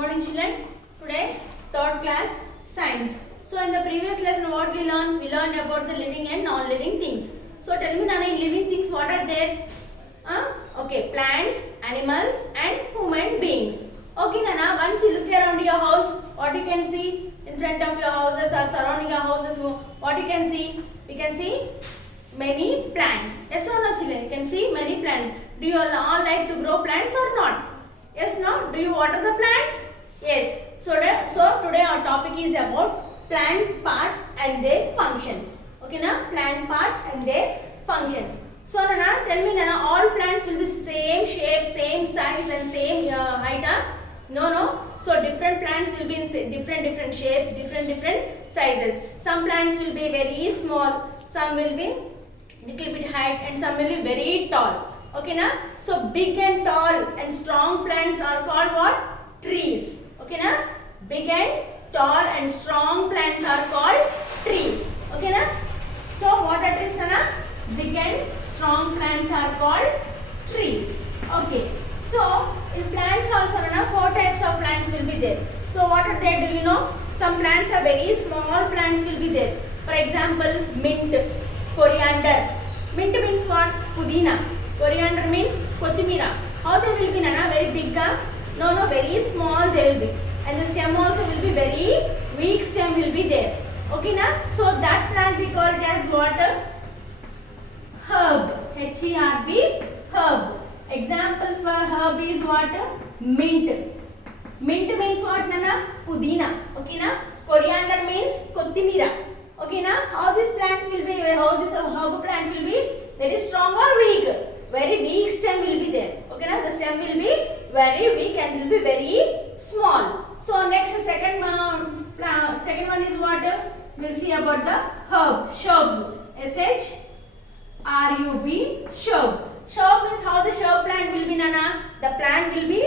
morning children. Today third class science. So in the previous lesson what we learned? We learned about the living and non-living things. So tell me Nana, in living things what are there? Okay, plants, animals and human beings. Okay Nana, once you look around your house, what you can see in front of your houses or surrounding your houses, what you can see? We can see many plants. Yes or no children? You can see many plants. Do you all like to grow plants or not? Yes, no? Do you water the plants? Yes. So today our topic is about plant parts and their functions. Okay, na? Plant part and their functions. So Nana, tell me Nana, all plants will be same shape, same size and same height? No. So different plants will be in different shapes, different sizes. Some plants will be very small, some will be little bit height and some will be very tall. Okay na? So big and tall and strong plants are called what? Trees. Okay na? Big and tall and strong plants are called trees. Okay na? So what are trees na? Big and strong plants are called trees. Okay. So in plants also na, 4 types of plants will be there. So what are they? Do you know? Some plants are very small plants will be there. For example, mint, coriander. Mint means what? Pudina. Coriander means kothimira. How they will be Nana? Very big? No, very small they will be. And the stem also will be very weak stem will be there. Okay na? So that plant we call it as what? Herb. H-E-R-B, herb. Example for herb is what? Mint. Mint means what Nana? Pudina. Okay na? Coriander means kothimira. Okay na? How these plants will be, how this herb plant will be? Very strong or weak? Very weak stem will be there. Okay na? The stem will be very weak and will be very small. So next second one is what? We'll see about the herb. Shrubs. S-H-R-U-B. Shrub. Shrub means how the shrub plant will be Nana? The plant will be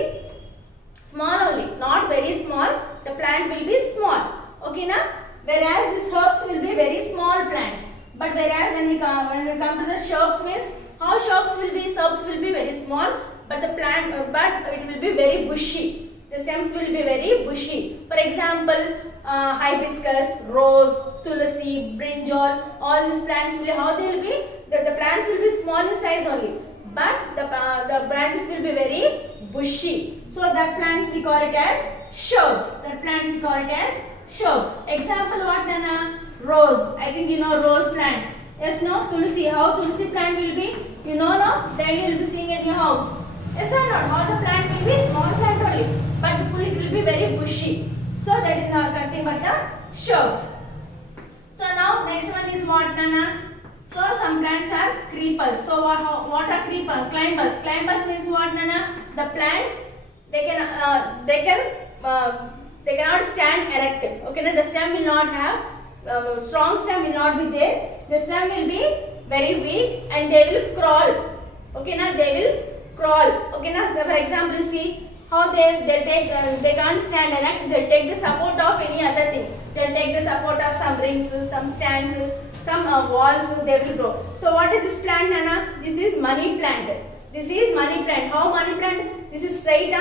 small only. Not very small. The plant will be small. Okay na? Whereas these herbs will be very small plants. But whereas when we come to the shrubs means how shrubs will be very small, but the plant it will be very bushy. The stems will be very bushy. For example, hibiscus, rose, tulsi, brinjal, all these plants will be how they will be. The plants will be small in size only, but the branches will be very bushy. So that plants we call it as shrubs. Example what Nana? Rose. I think you know rose plant. Yes, no? Tulsi. How tulsi plant will be? You know, no? Daily you will be seeing in your house. Yes or not? How the plant will be? Small plant only. But the full it will be very bushy. So that is nothing but the shrubs. So now next one is what Nana? So some plants are creepers. So what are creepers? Climbers. Climbers means what Nana? The plants they cannot stand erect. Okay, now the stem will not have strong stem will not be there. The stem will be very weak and they will crawl. Okay, now they will crawl. Okay, now for example, you see how they can't stand erect. They'll take the support of any other thing. They'll take the support of some rings, some stands, some walls. They will grow. So what is this plant, Nana? This is money plant. This is money plant. How money plant? This is straight.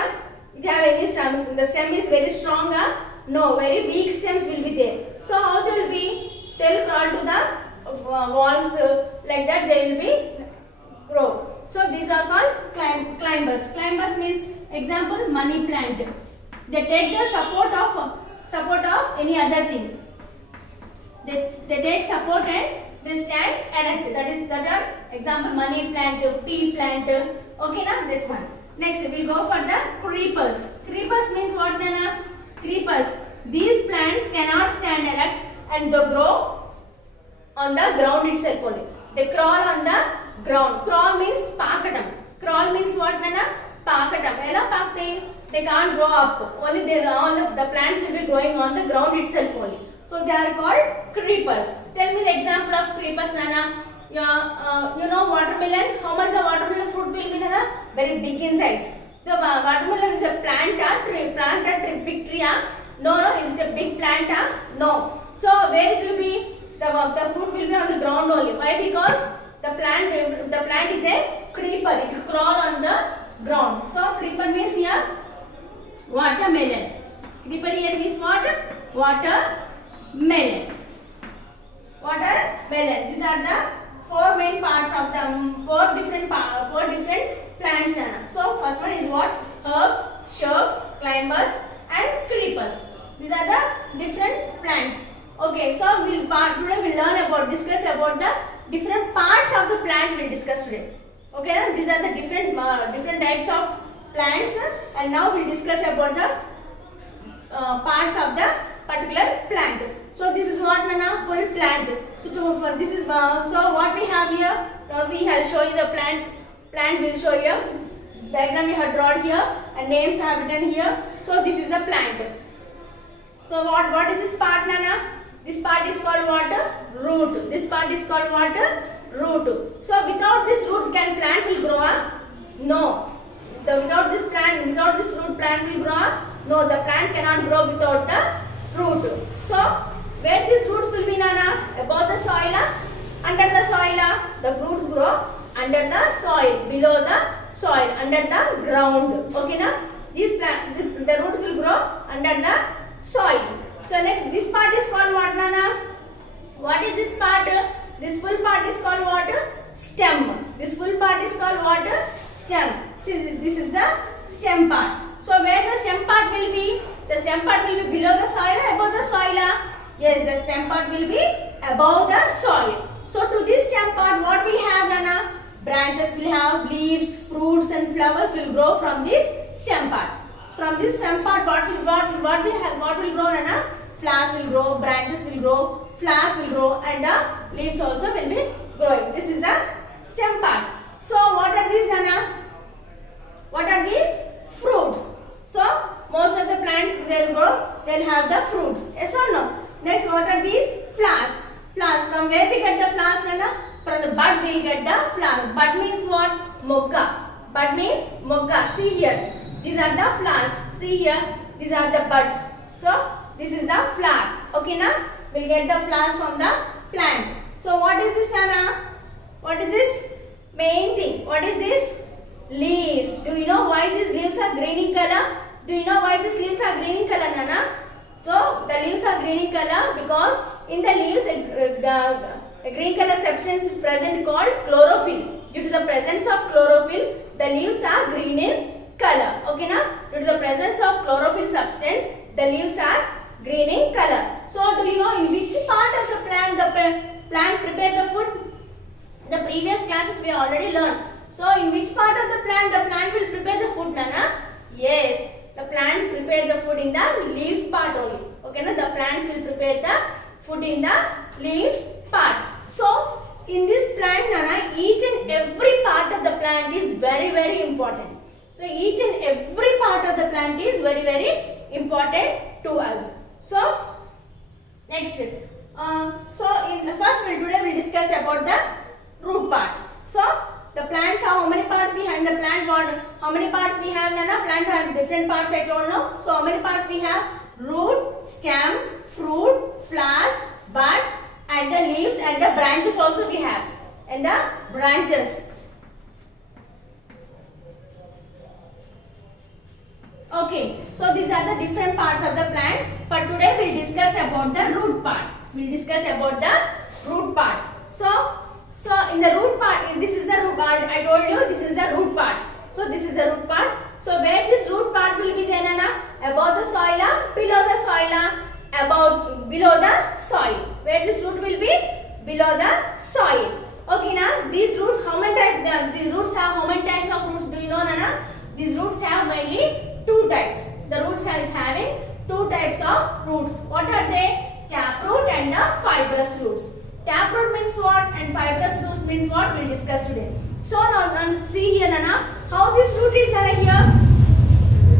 It have any stems. The stem is very strong. No, very weak stems will be there. So how they will be? They will crawl to the walls like that. They will be grow. So these are called climbers. Climbers means example money plant. They take the support of any other thing. They take support and they stand erect. That are example money plant, pea plant. Okay na? That's one. Next we will go for the creepers. Creepers means what Nana? Creepers. These plants cannot stand erect and they grow on the ground itself only. They crawl on the ground. Crawl means paakatam. Crawl means what Nana? Paakatam. Ela paakte? They can't grow up. Only the plants will be growing on the ground itself only. So they are called creepers. Tell me the example of creepers Nana. You know watermelon. How much the watermelon fruit will be Nana? Very big in size. The watermelon is a plant, big tree. No, is it a big plant? No. So where it will be? The fruit will be on the ground only. Why? Because the plant is a creeper. It will crawl on the ground. So creeper means here watermelon. Slippery here means what? Watermelon. Watermelon. These are the four main parts of the four different plants. So first one is what? Herbs, shrubs, climbers, and creepers. These are the different plants. Okay, so today we'll discuss about the different parts of the plant. We'll discuss today. Okay, these are the different types of plants, and now we'll discuss about the parts of the particular plant. So this is what, Nana? Full plant. So this is so what we have here. Now see, I'll show you the plant. Plant will show you. Diagram we have drawn here and names I have written here. So this is the plant. So what is this part, Nana? This part is called what? Root. This part is called what? Root. So without this root, can plant will grow? No. Without this root, plant will grow? No, the plant cannot grow without the root. So where these roots will be, Nana? Above the soil, under the soil. The roots grow under the soil, below the soil, under the ground. Okay, na? The roots will grow under the soil. So next, this part is called what, Nana? What is this part? This full part is called what? Stem. This full part is called what? Stem. See, this is the stem part. So where the stem part will be? The stem part will be below the soil or above the soil? Yes, the stem part will be above the soil. So to this stem part, what we have, Nana? Branches will have, leaves, fruits and flowers will grow from this stem part. From this stem part, what will grow, Nana? Flowers will grow, branches will grow, flowers will grow, and the leaves also will be growing. This is the stem part. So what are these, Nana? What are these? Fruits. So most of the plants they'll have the fruits. Yes or no? Next, what are these? Flowers. Flowers. From where we get the flowers, Nana? From the bud we'll get the flowers. Bud means what? Mogga. Bud means mogga. See here. These are the flowers. See here. These are the buds. So this is the flower. Okay, na? We'll get the flowers from the plant. So what is this, Nana? What is this? Main thing. What is this? Leaves. Do you know why these leaves are green in color? Do you know why these leaves are green in color, Nana? So the leaves are green in color because in the leaves the green color substance is present called chlorophyll. Due to the presence of chlorophyll, the leaves are green in color. Okay, na? Due to the presence of chlorophyll substance, the leaves are green in color. So do you know in which part of the plant plant prepare the food? The previous classes we already learned. So in which part of the plant will prepare the food, Nana? Yes, the plant prepare the food in the leaves part only. Okay, na? The plants will prepare the food in the leaves part. So in this plant, Nana, each and every part of the plant is very, very important. So each and every part of the plant is very, very important to us. So next, today we'll discuss about the root part. So the plants have how many parts we have in the plant? How many parts we have, Nana? Plant have different parts, I don't know. So how many parts we have? Root, stem, fruit, flowers, bud, and the leaves and the branches also we have. And the branches. Okay, so these are the different parts of the plant. For today we'll discuss about the root part. So in the root part, this is the root part. I told you this is the root part. So this is the root part. So where this root part will be then, Nana? Above the soil, below the soil, below the soil. Where this root will be? Below the soil. Okay, now these roots, these roots have how many types of roots? Do you know, Nana? These roots have mainly two types. The roots is having two types of roots. What are they? Taproot and the fibrous roots. Taproot means what and fibrous roots means what? We'll discuss today. So now see here, Nana, how this root is, Nana, here.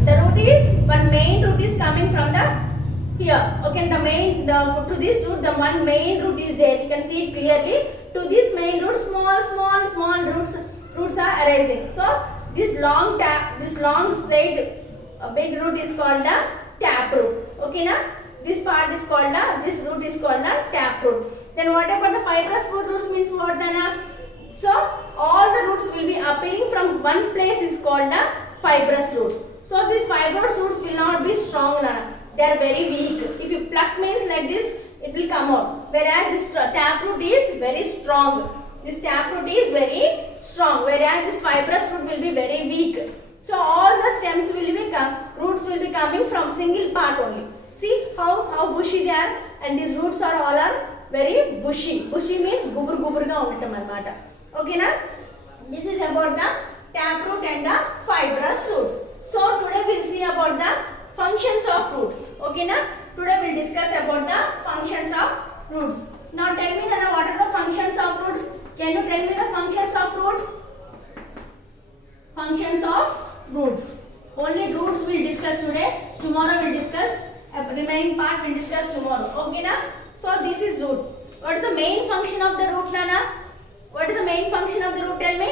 The root is, one main root is coming from the here. Okay, to this root, the one main root is there. You can see it clearly. To this main root, small roots are arising. So this long straight big root is called the taproot. Okay, na? This root is called the taproot. Then what about the fibrous roots means what, Nana? So all the roots will be appearing from one place is called the fibrous root. So these fibrous roots will not be strong, Nana. they are very weak. If you pluck means like this, it will come out. Whereas this taproot is very strong. This taproot is very strong, whereas this fibrous root will be very weak. So all the stems will be roots will be coming from single part only. See how bushy they are, and these roots are all are very bushy. Bushy means gubur ga undatam anamata. Okay na? This is about the taproot and the fibrous roots. So today we will see about the functions of roots. Okay na? Today we will discuss about the functions of roots. Now tell me Nana, what are the functions of roots? Can you tell me the functions of roots? Functions of roots. Only roots we will discuss today. Tomorrow we will discuss. Remaining part we will discuss tomorrow. Okay na? So this is root. What is the main function of the root, Nana? What is the main function of the root? Tell me.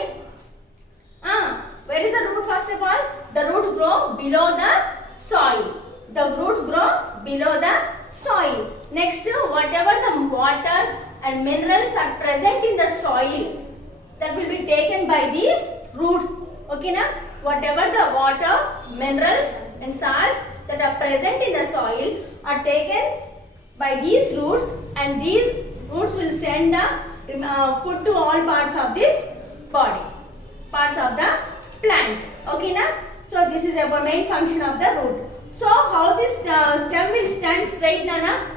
Where is the root first of all? The roots grow below the soil. The roots grow below the soil. Next, whatever the water and minerals are present in the soil, that will be taken by these roots. Okay na? Whatever the water, minerals and salts that are present in the soil are taken by these roots, and these roots will send the food to all parts of this body, parts of the plant. Okay na? So this is our main function of the root. So how this stem will stand straight, Nana?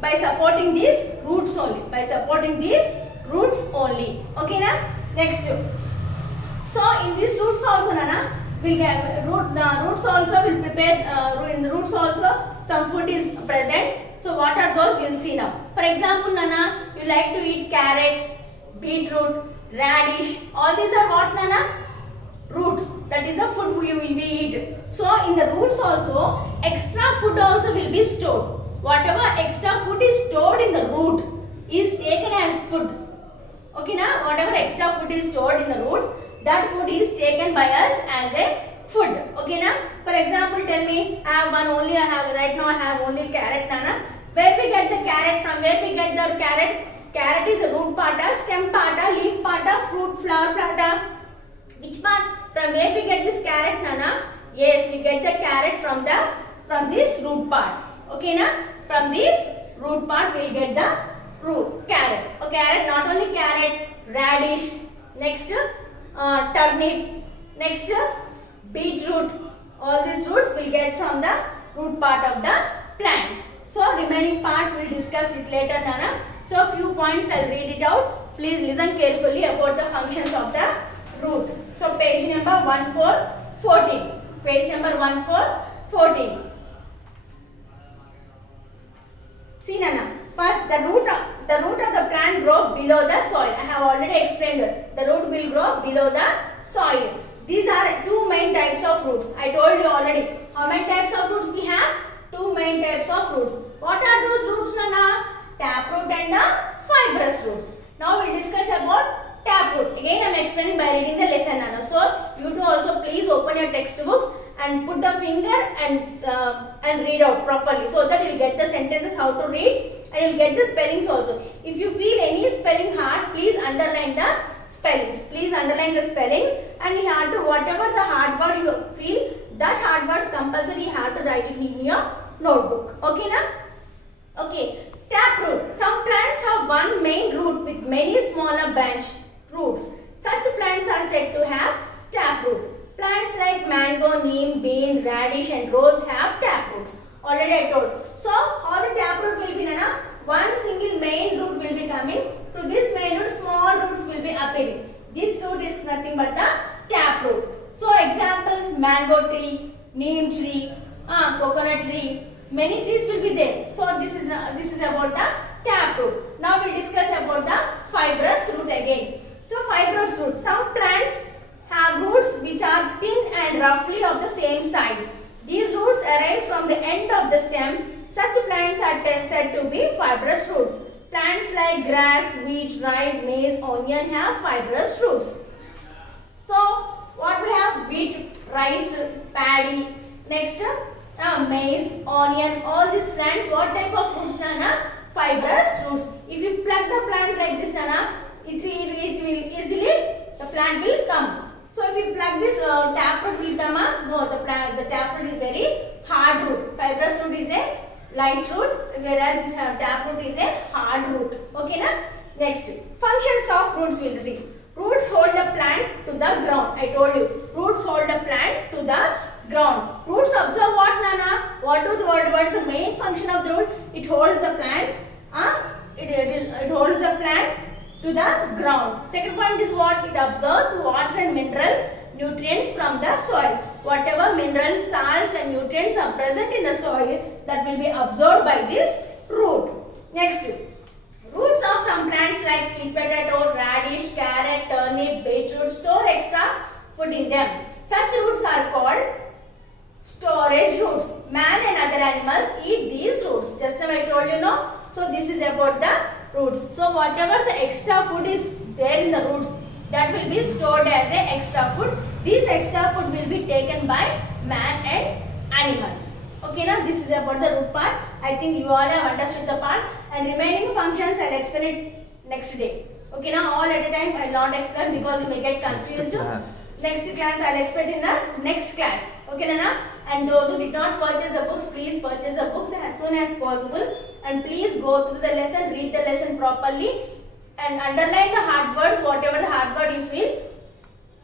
By supporting these roots only. By supporting these roots only. Okay na? Next. So in these roots also, Nana, we'll get roots also will prepare. In the roots also some food is present. So what are those? We'll see now. For example, Nana, you like to eat carrot, beetroot, radish. All these are what, Nana? Roots. That is the food we eat. So in the roots also, extra food also will be stored. Whatever extra food is stored in the root is taken as food. Okay na? Whatever extra food is stored in the roots, that food is taken by us as a food. Okay na? For example, tell me, right now I have only carrot, Nana. Where we get the carrot from? Where we get the carrot? Carrot is a root part, stem part, leaf part, fruit, flower part. Which part? From where we get this carrot, Nana? Yes, we get the carrot from this root part. Okay na? From this root part we will get the root carrot. Okay, carrot, not only carrot, radish, next turnip, next beetroot. All these roots will get from the root part of the plant. So remaining parts we will discuss it later, Nana. So few points I will read it out. Please listen carefully about the functions of the root. So page number 1414. Page number 1414. See, Nana. First, the root of the plant grow below the soil. I have already explained it. The root will grow below the soil. These are two main types of roots. I told you already. How many types of roots we have? Two main types of roots. What are those roots, Nana? Taproot and the fibrous roots. Now we will discuss about taproot. Again, I am explaining by reading the lesson, Nana. So you too also please open your textbooks and put the finger and read out properly, so that you will get the sentences how to read, and you will get the spellings also. If you feel any spelling hard, please underline the spellings. Please underline the spellings, and you have to, whatever the hard word you feel, that hard words compulsory you have to write it in your notebook. Okay na? Okay. Taproot. Some plants have one main root with many smaller branch roots. Such plants are said to have taproot. Plants like mango, neem, bean, radish and rose have taproots. Already I told. So, how the taproot will be, Nana? One single main root will be coming. To this main root, small roots will be appearing. This root is nothing but the taproot. So, examples: mango tree, neem tree, coconut tree. Many trees will be there. So, this is about the taproot. Now, we will discuss about the fibrous root again. So, fibrous root. Some plants have roots which are thin and roughly of the same size. These roots arise from the end of the stem. Such plants are said to be fibrous roots. Plants like grass, wheat, rice, maize, onion have fibrous roots. So, what we have? Wheat, rice, paddy. Next, maize, onion. All these plants, what type of roots, Nana? Fibrous roots. If you pluck the plant like this, Nana, it will easily, the plant will come. So if you pluck this, taproot will come up. No, the taproot is very hard root. Fibrous root is a light root, whereas this taproot is a hard root. Okay na? Next, functions of roots we'll see. Roots hold the plant to the ground. I told you, roots hold the plant to the ground. Roots absorb what, Nana? What is the main function of the root? It holds the plant. It holds the plant to the ground. Second point is what? It absorbs water and minerals, nutrients from the soil. Whatever minerals, salts and nutrients are present in the soil, that will be absorbed by this root. Next, roots of some plants like sweet potato, radish, carrot, turnip, beetroot store extra food in them. Such roots are called storage roots. Man and other animals eat these roots. Just now I told you, no? So this is about the roots. So whatever the extra food is there in the roots, that will be stored as a extra food. This extra food will be taken by man and animals. Okay, now this is about the root part. I think you all have understood the part, and remaining functions I will explain it next day. Okay, now all at a time I will not explain because you may get confused. Next class I will explain in the next class. Okay, Nana? And those who did not purchase the books, please purchase the books as soon as possible. And please go through the lesson, read the lesson properly, and underline the hard words, whatever the hard word you feel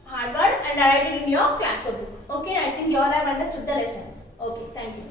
hard word, and write it in your class book. Okay, I think you all have understood the lesson. Okay, thank you.